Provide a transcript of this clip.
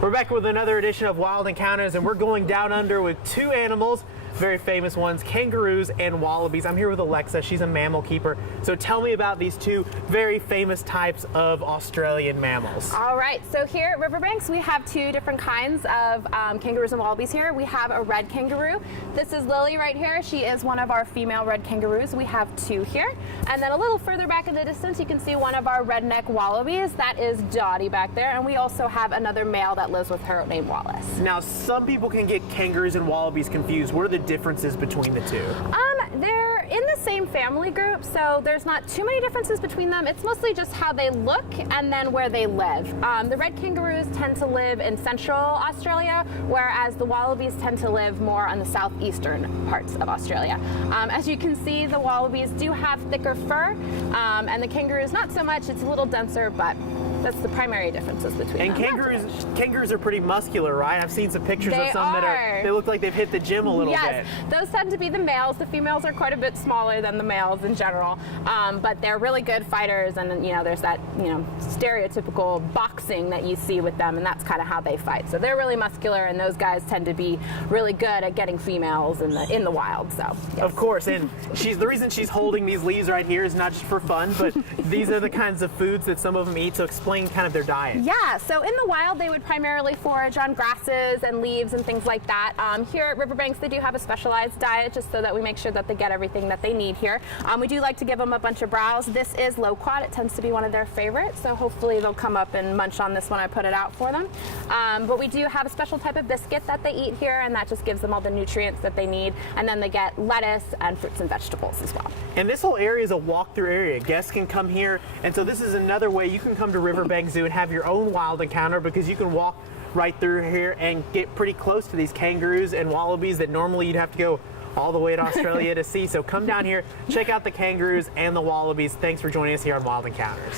We're back with another edition of Wild Encounters, and we're going down under with two animals, very famous ones, kangaroos and wallabies. I'm here with Alexa. She's a mammal keeper. So tell me about these two very famous types of Australian mammals. All right, so here at Riverbanks, we have two different kinds of kangaroos and wallabies here. We have a red kangaroo. This is Lily right here. She is one of our female red kangaroos. We have two here. And then a little further back in the distance, you can see one of our redneck wallabies. That is Dottie back there. And we also have another male that lives with her named Wallace. Now, some people can get kangaroos and wallabies confused. What are the differences between the two? They're in the same family group, so there's not too many differences between them. It's mostly just how they look and then where they live. The red kangaroos tend to live in central Australia, whereas the wallabies tend to live more on the southeastern parts of Australia. As you can see, the wallabies do have thicker fur, and the kangaroos not so much. It's a little denser, but that's the primary differences between them. And kangaroos are pretty muscular, right? I've seen some pictures of some that they look like they've hit the gym a little bit. Yes, those tend to be the males. The females are quite a bit smaller than the males in general, but they're really good fighters, and there's that stereotypical boxing that you see with them, and that's kind of how they fight. So they're really muscular, and those guys tend to be really good at getting females in the wild. So yes. Of course, and the reason she's holding these leaves right here is not just for fun, but these are the kinds of foods that some of them eat. So explain kind of their diet. Yeah, so in the wild they would primarily forage on grasses and leaves and things like that. Here at Riverbanks they do have a specialized diet just so that we make sure that they get everything that they need here. We do like to give them a bunch of browse. This is loquat. It tends to be one of their favorites, so hopefully they'll come up and munch on this when I put it out for them. But we do have a special type of biscuit that they eat here, and that just gives them all the nutrients that they need, and then they get lettuce and fruits and vegetables as well. And this whole area is a walk-through area. Guests can come here, and so this is another way you can come to Riverbanks Zoo and have your own wild encounter, because you can walk right through here and get pretty close to these kangaroos and wallabies that normally you'd have to go all the way to Australia to see. So come down here, check out the kangaroos and the wallabies. Thanks for joining us here on Wild Encounters.